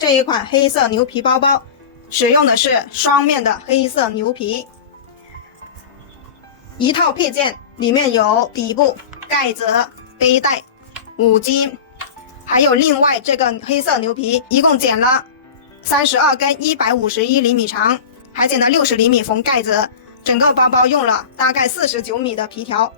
这一款黑色牛皮包包使用的是双面的黑色牛皮。一套配件里面有底部、盖子、背带、五金，还有另外这个黑色牛皮，一共剪了32根151厘米长，还剪了60厘米缝盖子，整个包包用了大概49米的皮条。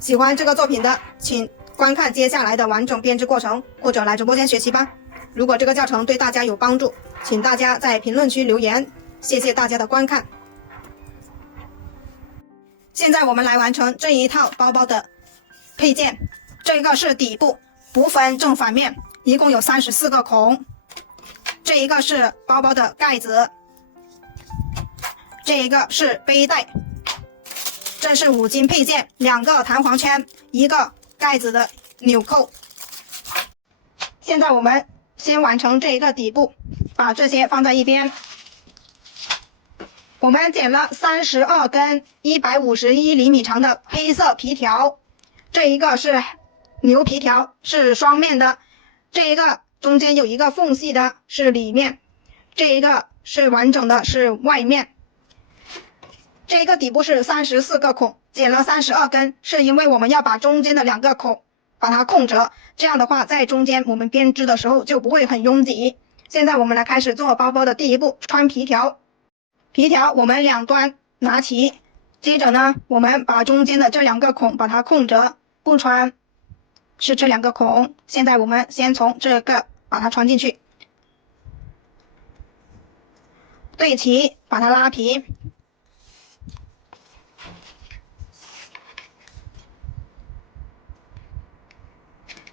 喜欢这个作品的，请观看接下来的完整编织过程，或者来直播间学习吧。如果这个教程对大家有帮助，请大家在评论区留言，谢谢大家的观看。现在我们来完成这一套包包的配件。这个是底部，不分正反面，一共有34个孔。这一个是包包的盖子，这一个是背带，这是五金配件，2个弹簧圈，一个盖子的纽扣。现在我们先完成这一个底部，把这些放在一边。我们剪了32根151厘米长的黑色皮条，这一个是牛皮条，是双面的，这一个中间有一个缝隙的是里面，这一个是完整的是外面。这一个底部是34个孔，剪了32根，是因为我们要把中间的2个孔把它空着，这样的话在中间我们编织的时候就不会很拥挤。现在我们来开始做包包的第一步，穿皮条。皮条我们两端拿齐，接着呢我们把中间的这2个孔把它空着，不穿是这2个孔。现在我们先从这个把它穿进去，对齐，把它拉平。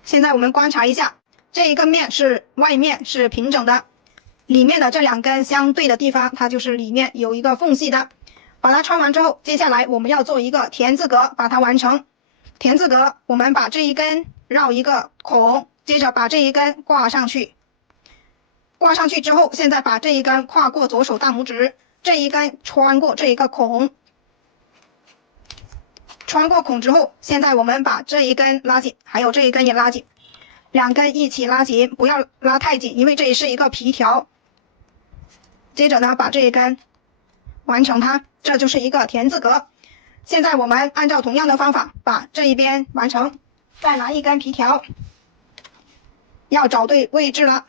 现在我们观察一下，这一个面是外面是平整的，里面的这2根相对的地方，它就是里面有一个缝隙的。把它穿完之后，接下来我们要做一个田字格，把它完成。田字格，我们把这一根绕一个孔，接着把这一根挂上去。挂上去之后，现在把这一根跨过左手大拇指，这一根穿过这一个孔。穿过孔之后，现在我们把这一根拉紧，还有这一根也拉紧，2根一起拉紧，不要拉太紧，因为这也是一个皮条。接着呢，把这一根完成它，这就是一个田字格。现在我们按照同样的方法把这一边完成，再拿一根皮条，要找对位置了，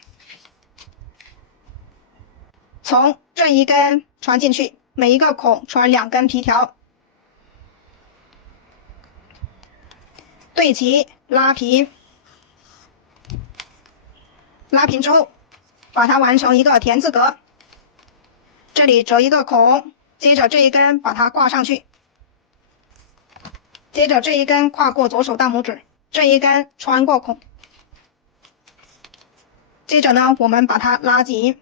从这一根穿进去，每一个孔穿2根皮条，对齐，拉平。拉平之后，把它完成一个田字格。这里折一个孔，接着这一根把它挂上去，接着这一根跨过左手大拇指，这一根穿过孔，接着呢我们把它拉紧，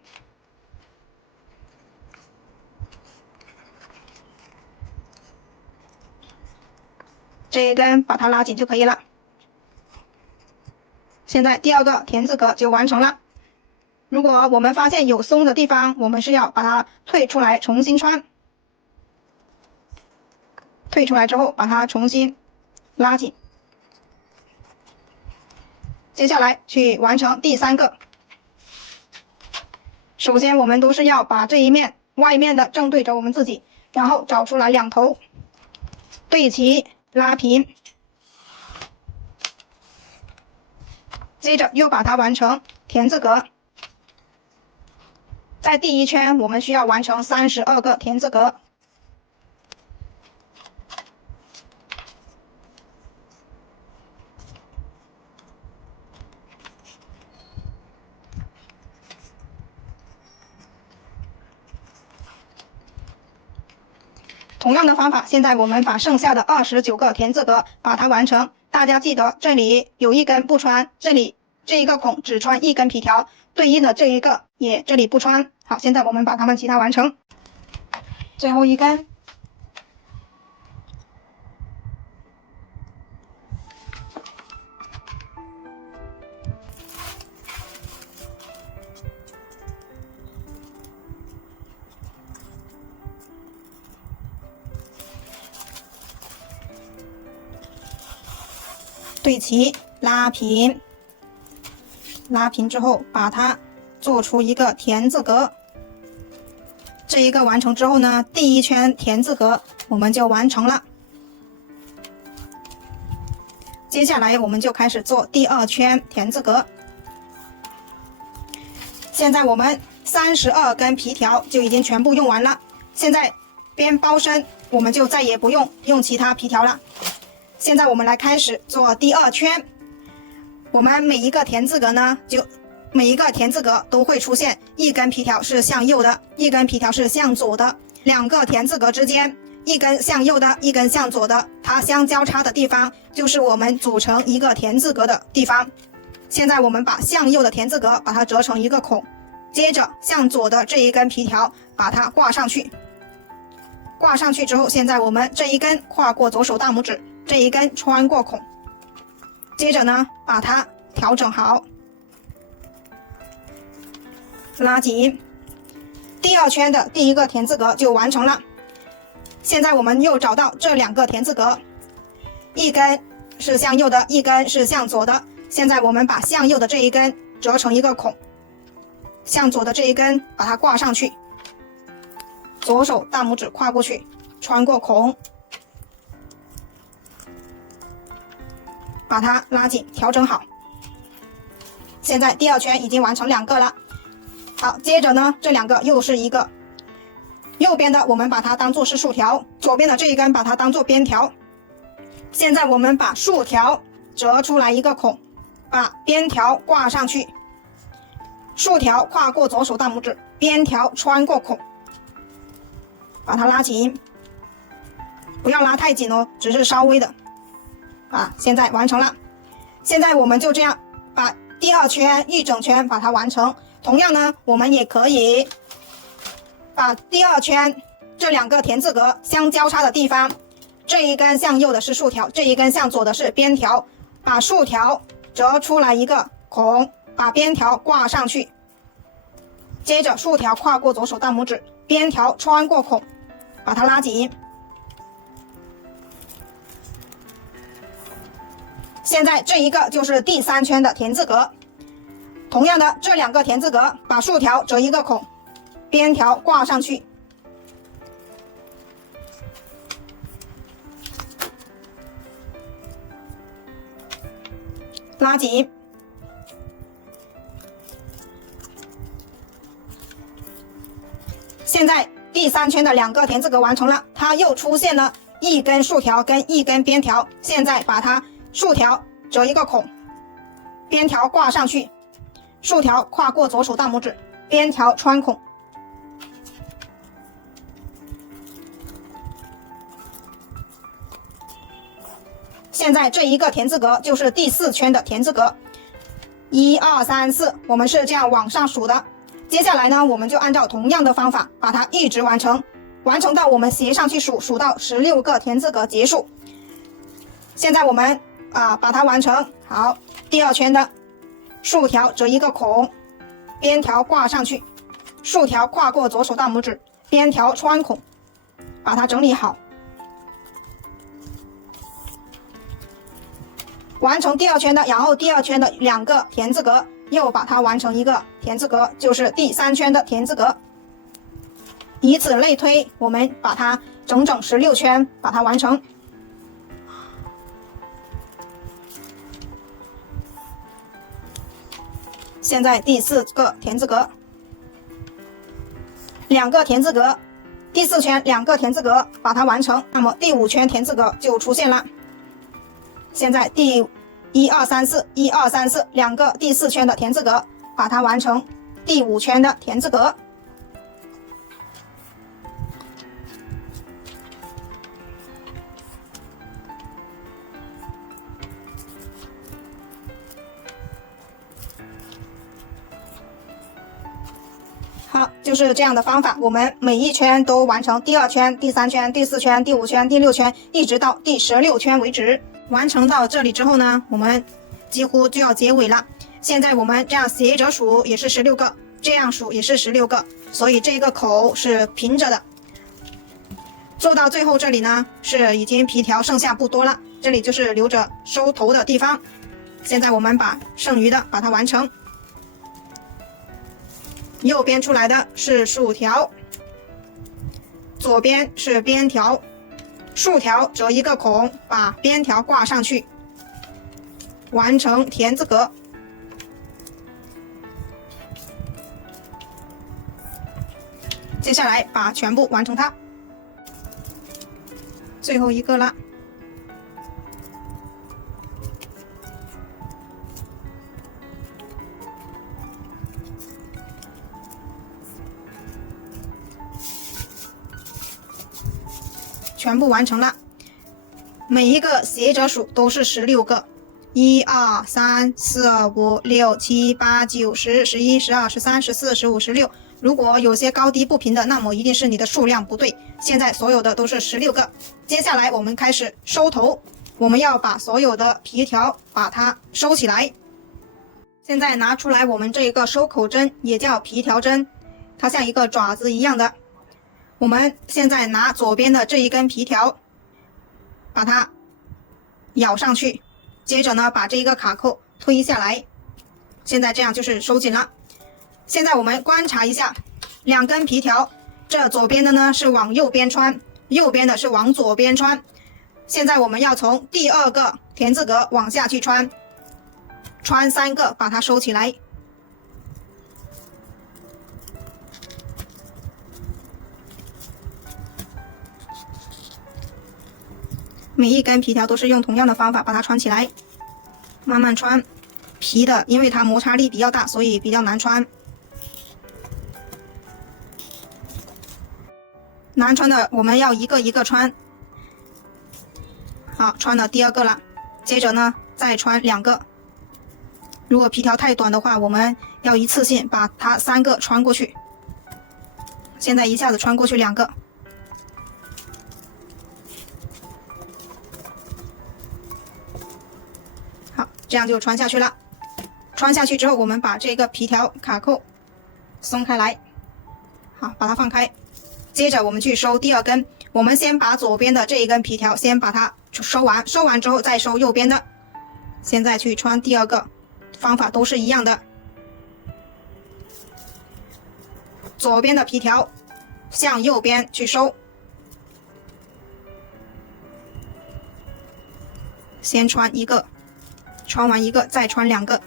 这一根把它拉紧就可以了。现在第2个田字格就完成了。如果我们发现有松的地方，我们是要把它退出来重新穿，退出来之后把它重新拉紧。接下来去完成第3个。首先我们都是要把这一面外面的正对着我们自己，然后找出来2头，对齐，拉平，接着又把它完成田字格。在第1圈我们需要完成32个田字格。同样的方法，现在我们把剩下的29个田字格把它完成。大家记得这里有1根不穿，这里这一个孔只穿1根皮条，对应的这一个也这里不穿。好，现在我们把它们其他完成。最后1根，对齐，拉平，拉平之后把它做出一个田字格。这一个完成之后呢，第一圈田字格我们就完成了。接下来我们就开始做第二圈田字格。现在我们32根皮条就已经全部用完了。现在边包身我们就再也不用其他皮条了。现在我们来开始做第二圈。我们每一个田字格呢，每一个田字格都会出现一根皮条是向右的，一根皮条是向左的。两个田字格之间，一根向右的，一根向左的，它相交叉的地方就是我们组成一个田字格的地方。现在我们把向右的田字格把它折成一个孔，接着向左的这一根皮条把它挂上去。挂上去之后，现在我们这一根跨过左手大拇指，这一根穿过孔，接着呢把它调整好，拉紧。第二圈的第一个田字格就完成了。现在我们又找到这两个田字格，一根是向右的，一根是向左的。现在我们把向右的这一根折成一个孔，向左的这一根把它挂上去，左手大拇指跨过去，穿过孔，把它拉紧调整好。现在第二圈已经完成两个了。好，接着呢这两个又是一个，右边的我们把它当做是竖条，左边的这一根把它当做边条。现在我们把竖条折出来一个孔，把边条挂上去，竖条跨过左手大拇指，边条穿过孔，把它拉紧，不要拉太紧哦，只是稍微的。现在完成了。现在我们就这样把第二圈一整圈把它完成。同样呢，我们也可以把第二圈这两个田字格相交叉的地方，这一根向右的是竖条，这一根向左的是边条，把竖条折出来一个孔，把边条挂上去，接着竖条跨过左手大拇指，边条穿过孔，把它拉紧。现在这一个就是第三圈的田字格。同样的，这两个田字格把竖条折一个孔，边条挂上去，拉紧。现在第三圈的两个田字格完成了，它又出现了一根竖条跟一根边条。现在把它竖条折一个孔，边条挂上去，竖条跨过左手大拇指，边条穿孔。现在这一个田字格就是第四圈的田字格，1、2、3、4，我们是这样往上数的。接下来呢，我们就按照同样的方法把它一直完成，完成到我们斜上去数，数到16个田字格结束。现在我们把它完成好。第二圈的竖条折一个孔，边条挂上去，竖条跨过左手大拇指，边条穿孔，把它整理好。完成第二圈的，然后第二圈的两个田字格又把它完成一个田字格，就是第三圈的田字格。以此类推，我们把它整整16圈把它完成。现在第四个田字格，两个田字格，第四圈两个田字格把它完成，那么第五圈田字格就出现了。现在第1、2、3、4，1、2、3、4两个第四圈的田字格把它完成第五圈的田字格。好，就是这样的方法，我们每一圈都完成第二圈、第三圈、第四圈、第五圈、第六圈，一直到第16圈为止。完成到这里之后呢，我们几乎就要结尾了。现在我们这样斜着数也是16个，这样数也是16个，所以这个口是平着的。做到最后这里呢，是已经皮条剩下不多了，这里就是留着收头的地方。现在我们把剩余的把它完成。右边出来的是竖条，左边是边条，竖条折一个孔，把边条挂上去，完成田字格。接下来把全部完成它，最后一个了。全部完成了，每一个斜折数都是16个，1、2、3、4、5、6、7、8、9、10、11、12、13、14、15、16。如果有些高低不平的，那么一定是你的数量不对。现在所有的都是16个。接下来我们开始收头，我们要把所有的皮条把它收起来。现在拿出来我们这一个收口针，也叫皮条针，它像一个爪子一样的。我们现在拿左边的这一根皮条，把它咬上去，接着呢把这一个卡扣推下来，现在这样就是收紧了。现在我们观察一下两根皮条，这左边的呢是往右边穿，右边的是往左边穿。现在我们要从第2个田字格往下去穿3个，把它收起来。每一根皮条都是用同样的方法把它穿起来，慢慢穿。皮的因为它摩擦力比较大，所以比较难穿。难穿的我们要一个一个穿。好，穿了第2个了，接着呢再穿2个。如果皮条太短的话，我们要一次性把它3个穿过去。现在一下子穿过去2个。好，这样就穿下去了。穿下去之后，我们把这个皮条卡扣松开来，好，把它放开。接着我们去收第2根，我们先把左边的这一根皮条先把它收完，收完之后再收右边的。现在去穿第2个，方法都是一样的。左边的皮条向右边去收，先穿1个，穿完1个再穿2个。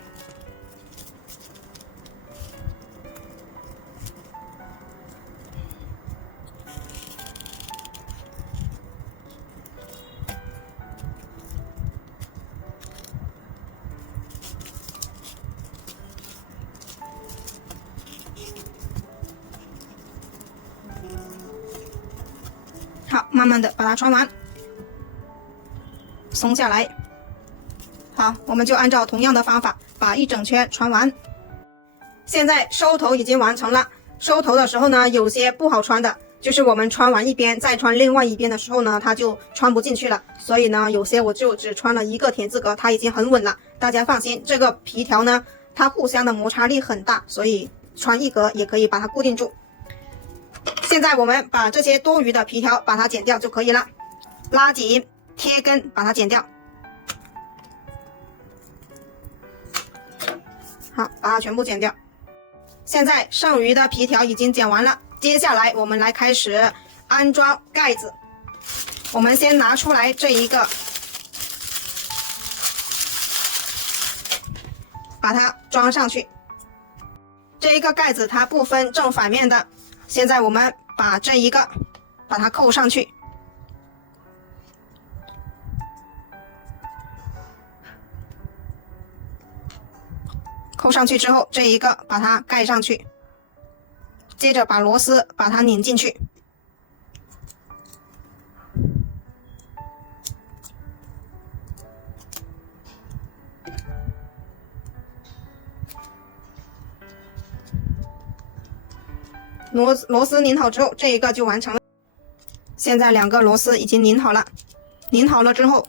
好，慢慢的把它穿完，松下来。好，我们就按照同样的方法把一整圈穿完。现在收头已经完成了。收头的时候呢，有些不好穿的，就是我们穿完一边再穿另外一边的时候呢，它就穿不进去了。所以呢，有些我就只穿了1个田字格，它已经很稳了。大家放心，这个皮条呢，它互相的摩擦力很大，所以穿1格也可以把它固定住。现在我们把这些多余的皮条把它剪掉就可以了，拉紧贴根把它剪掉。好，把它全部剪掉。现在剩余的皮条已经剪完了，接下来我们来开始安装盖子。我们先拿出来这一个，把它装上去。这一个盖子它不分正反面的，现在我们把这一个把它扣上去。扣上去之后，这一个把它盖上去，接着把螺丝把它拧进去。螺丝拧好之后，这一个就完成了。现在2个螺丝已经拧好了，拧好了之后，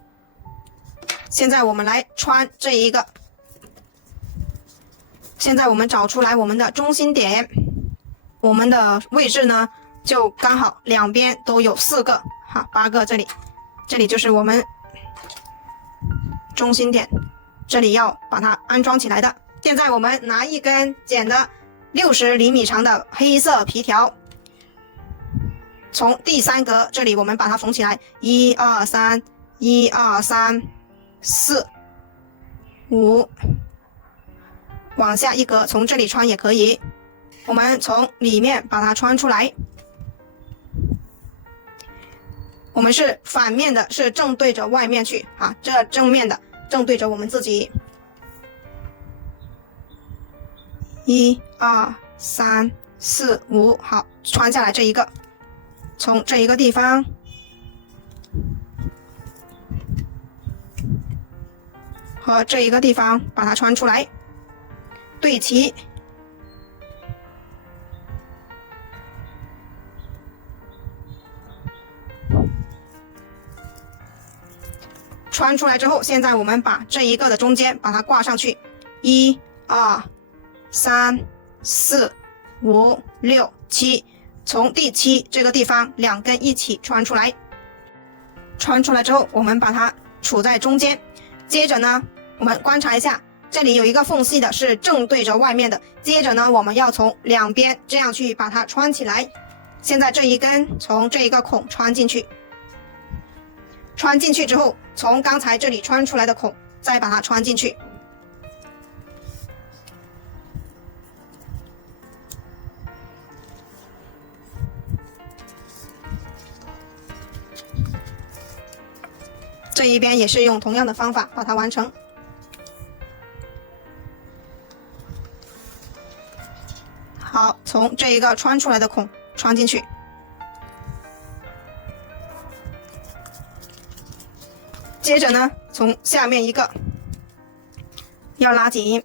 现在我们来穿这一个。现在我们找出来我们的中心点，我们的位置呢就刚好两边都有4个，好，8个这里就是我们中心点，这里要把它安装起来的。现在我们拿一根剪的60厘米长的黑色皮条，从第3格这里我们把它缝起来，1、2、3， 1、2、3、4、5，往下一格，从这里穿也可以。我们从里面把它穿出来。我们是反面的，是正对着外面去啊，这正面的正对着我们自己。1、2、3、4、5，好，穿下来这一个，从这一个地方和这一个地方把它穿出来，对齐。穿出来之后，现在我们把这一个的中间把它挂上去，1、2、3、4、5、6、7，从第7这个地方2根一起穿出来。穿出来之后，我们把它杵在中间。接着呢，我们观察一下，这里有一个缝隙的，是正对着外面的。接着呢，我们要从两边这样去把它穿起来。现在这一根从这一个孔穿进去。穿进去之后，从刚才这里穿出来的孔再把它穿进去。这一边也是用同样的方法把它完成。好，从这一个穿出来的孔穿进去。接着呢，从下面一个要拉紧，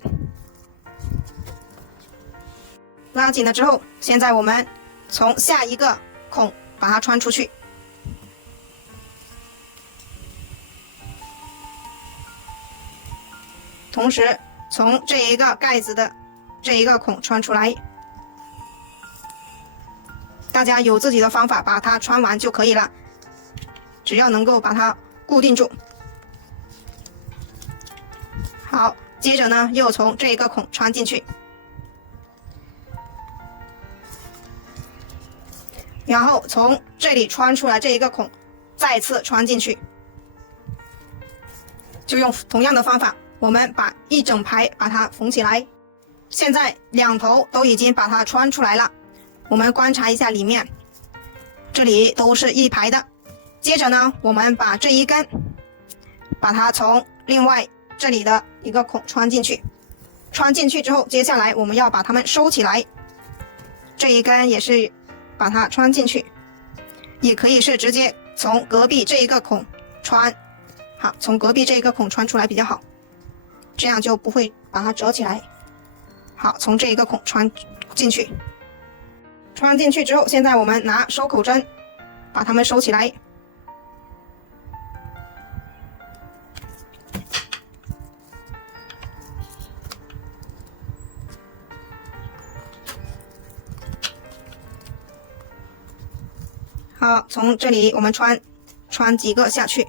拉紧了之后，现在我们从下一个孔把它穿出去，同时从这一个盖子的这一个孔穿出来。大家有自己的方法把它穿完就可以了，只要能够把它固定住。好，接着呢，又从这一个孔穿进去，然后从这里穿出来这一个孔，再次穿进去，就用同样的方法，我们把一整排把它缝起来。现在两头都已经把它穿出来了，我们观察一下里面，这里都是一排的。接着呢，我们把这一根，把它从另外这里的一个孔穿进去，穿进去之后，接下来我们要把它们收起来。这一根也是把它穿进去，也可以是直接从隔壁这一个孔穿。好，从隔壁这一个孔穿出来比较好，这样就不会把它折起来。好，从这一个孔穿进去，穿进去之后，现在我们拿收口针把它们收起来。好，从这里我们穿几个下去。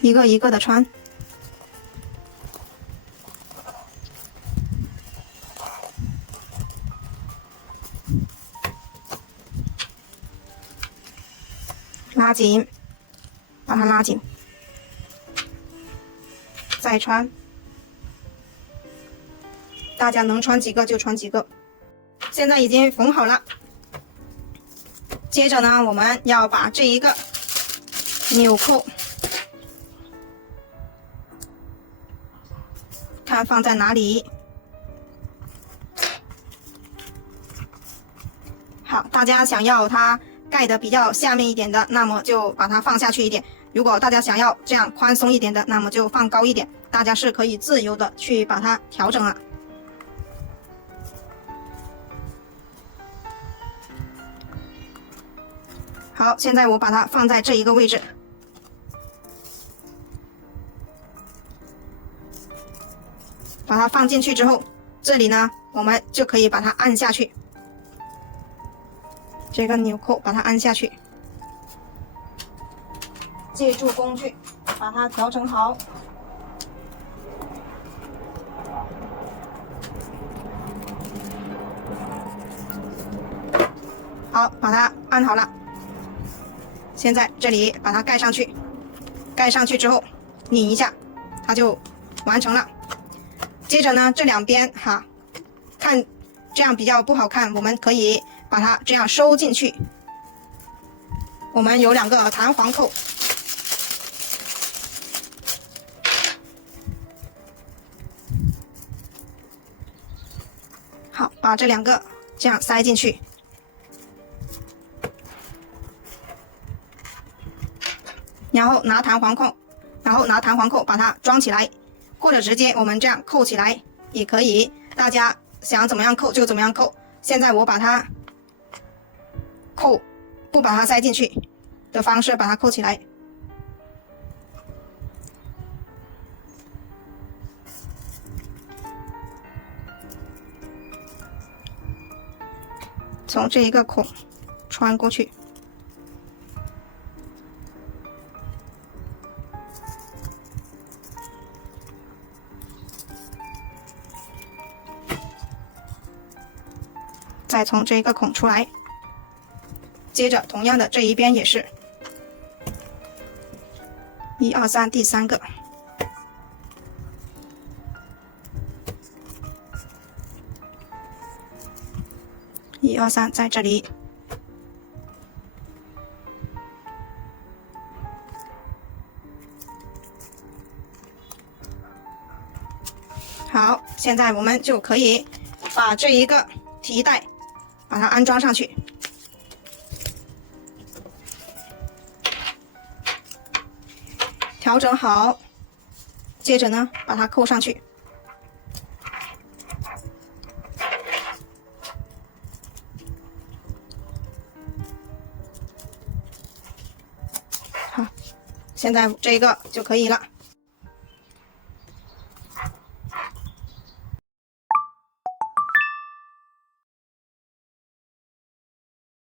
一个一个的穿。拉紧，把它拉紧，再穿。大家能穿几个就穿几个。现在已经缝好了，接着呢，我们要把这一个纽扣看放在哪里。好，大家想要它盖的比较下面一点的，那么就把它放下去一点。如果大家想要这样宽松一点的，那么就放高一点。大家是可以自由的去把它调整了。好，现在我把它放在这一个位置，把它放进去之后，这里呢，我们就可以把它按下去，这个纽扣把它按下去，借助工具把它调整好。好，把它按好了。现在这里把它盖上去，盖上去之后拧一下，它就完成了。接着呢，这两边看这样比较不好看，我们可以把它这样收进去。我们有2个弹簧扣，好，把这2个这样塞进去。然后拿弹簧扣把它装起来，或者直接我们这样扣起来也可以，大家想怎么样扣就怎么样扣。现在我把它扣，不把它塞进去的方式把它扣起来。从这一个孔穿过去。再从这一个孔出来，接着同样的这一边也是1、2、3，第3个，1、2、3在这里，好，现在我们就可以把这一个提带把它安装上去。调整好，接着呢把它扣上去。好，现在这个就可以了。